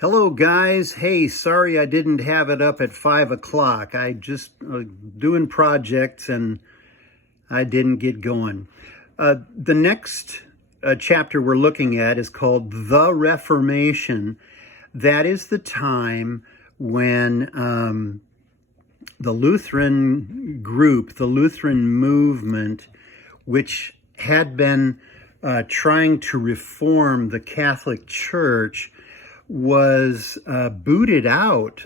Hello, guys. Hey, sorry I didn't have it up at 5 o'clock. I just doing projects and I didn't get going. The next chapter we're looking at is called The Reformation. That is the time when the Lutheran group, the Lutheran movement, which had been trying to reform the Catholic Church, was booted out.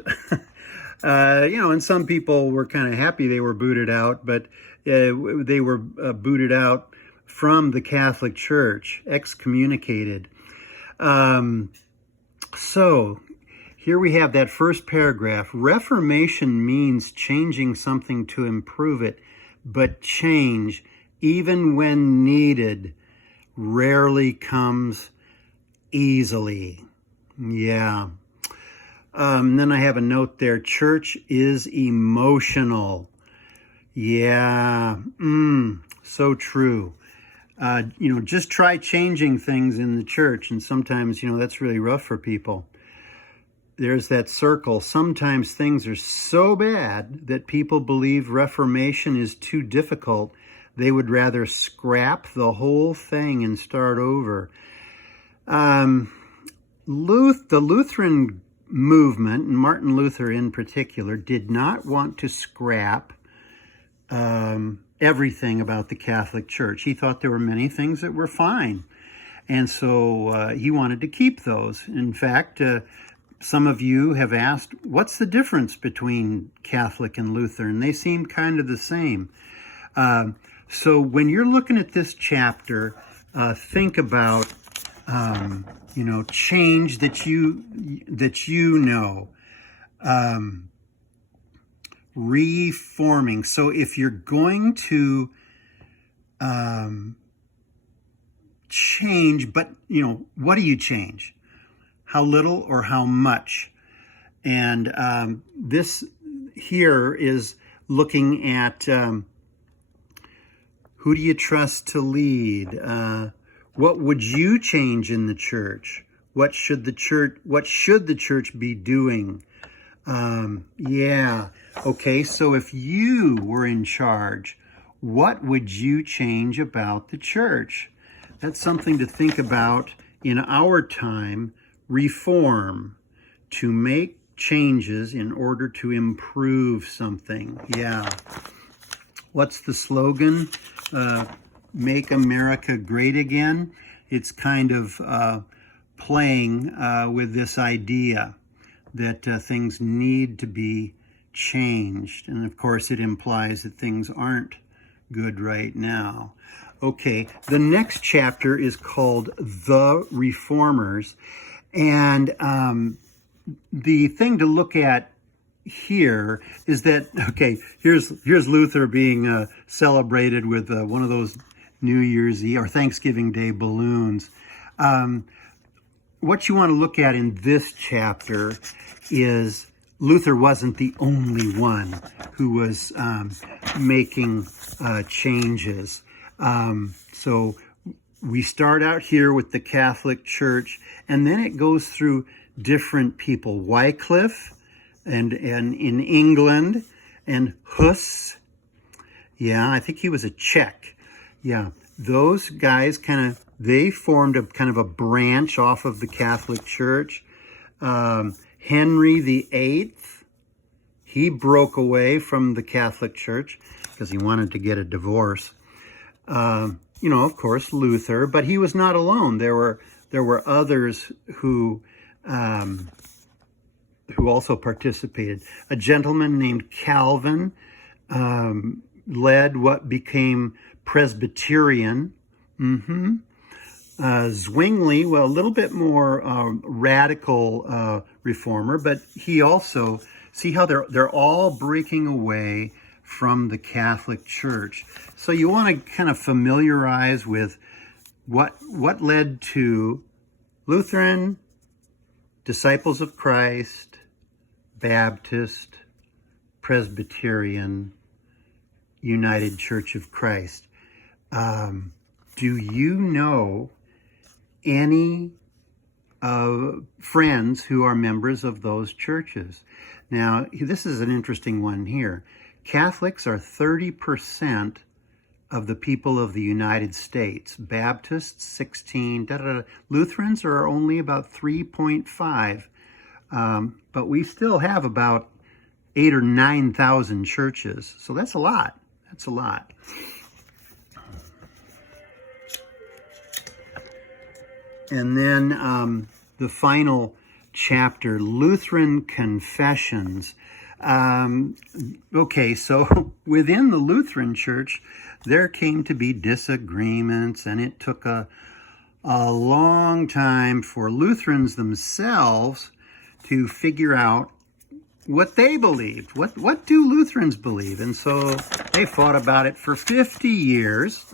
And some people were kind of happy they were booted out, but they were booted out from the Catholic Church, excommunicated. So here we have that first paragraph. Reformation means changing something to improve it, but change, even when needed, rarely comes easily. Yeah. Then I have a note there. Church is emotional. Yeah. So true. Just try changing things in the church. And sometimes, that's really rough for people. There's that circle. Sometimes things are so bad that people believe Reformation is too difficult. They would rather scrap the whole thing and start over. The Lutheran movement, and Martin Luther in particular, did not want to scrap everything about the Catholic Church. He thought there were many things that were fine, and so he wanted to keep those. In fact, some of you have asked, what's the difference between Catholic and Lutheran? They seem kind of the same. So when you're looking at this chapter, think about change that you know. Reforming. So if you're going to change, but what do you change? How little or how much? And this here is looking at who do you trust to lead? What would you change in the church? What should the church be doing? Okay, so if you were in charge, what would you change about the church? That's something to think about in our time. Reform, to make changes in order to improve something. Yeah. What's the slogan? Make America Great Again. It's kind of playing with this idea that things need to be changed. And of course, it implies that things aren't good right now. Okay, the next chapter is called The Reformers. And the thing to look at here is that, okay, here's Luther being celebrated with one of those New Year's Eve or Thanksgiving Day balloons. What you want to look at in this chapter is Luther wasn't the only one who was making changes. So we start out here with the Catholic Church, and then it goes through different people. Wycliffe, and in England, and Huss. Yeah, I think he was a Czech. Yeah, those guys they formed a kind of a branch off of the Catholic Church. Henry VIII, he broke away from the Catholic Church because he wanted to get a divorce. Of course, Luther, but he was not alone. There were others who also participated. A gentleman named Calvin led what became Presbyterian. Zwingli, well, a little bit more radical reformer, but he also, see how they're all breaking away from the Catholic Church. So you want to kind of familiarize with what led to Lutheran, Disciples of Christ, Baptist, Presbyterian, United Church of Christ. Do you know any friends who are members of those churches. Now, this is an interesting one here. Catholics are 30% of the people of the United States. Baptists, 16. Lutherans are only about 3.5. But we still have about 8,000 or 9,000 churches. So that's a lot. That's a lot. And then the final chapter, Lutheran confessions. Okay, so within the Lutheran Church, there came to be disagreements, and it took a long time for Lutherans themselves to figure out what they believed. What do Lutherans believe? And so they fought about it for 50 years.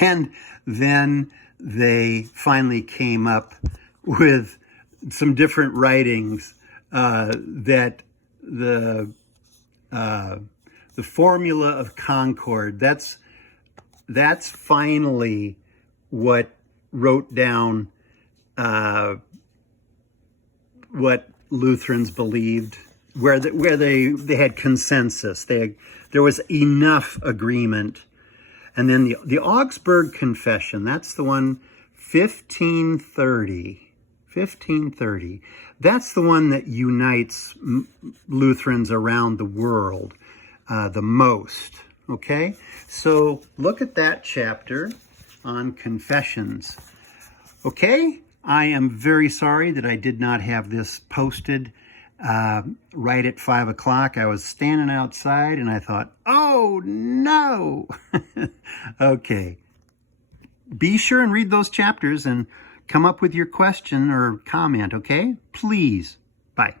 And then they finally came up with some different writings that the formula of concord, that's finally what wrote down what Lutherans believed, where they had consensus. There was enough agreement. And then the Augsburg Confession, that's the one, 1530. That's the one that unites Lutherans around the world the most, okay? So look at that chapter on confessions. Okay, I am very sorry that I did not have this posted right at 5 o'clock. I was standing outside and I thought, oh no! Okay. Be sure and read those chapters and come up with your question or comment, okay? Please. Bye.